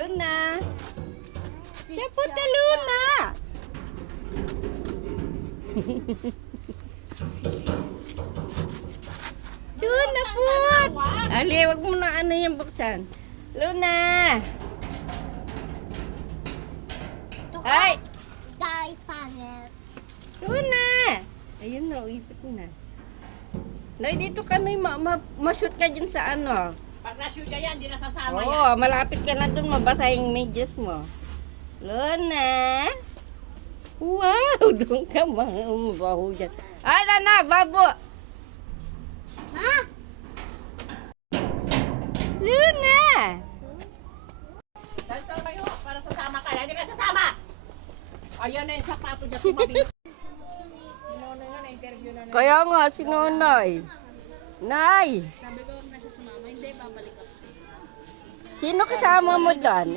Luna. Siya punta Luna. Luna po. Ali, wag mo na ano yung buksan. Luna. Ay. Dahil pangit. Luna. Ayun na, ipit na. Nay, dito ka na, ma-shoot ka dyan sa ano. Pag na-shoot ka yan, di nasasama yan. Oo, malapit ka na dun, mabasa yung medyas mo. Luna. Wow, doon ka mabaho dyan. Ay, Lana, babo. Ha? Luna. Saan kayo? Para sasama ka. Hindi ka sasama! Ayan na yung sapato niya tumabi. Sinonoy nga na-interview na. Kaya nga, si Nonoy. Nay. Sabi ko, wag na siya sumama. Hindi, babalik ako. Sino kasama mo doon?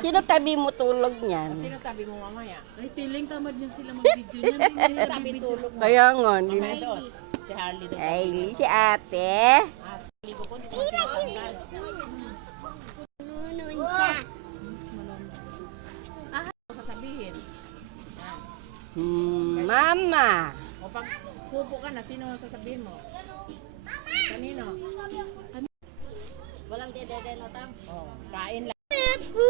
Sino tabi mo tulog niyan? Sino tabi mo mamaya? Ay, tiling tamad niyan sila mag-video niyan. Tabi tulog mo. Kaya nga, hindi Mamaya doon. Si Harley doon. Ay, si ate. At libo ko, hindi ko matanggal. Nunun siya. Ano sasabihin? Yan. Mama. O pag pupo ka na, sino sasabihin mo? Kanino? Walang dede no tam. Oh, kain lang. Nepo.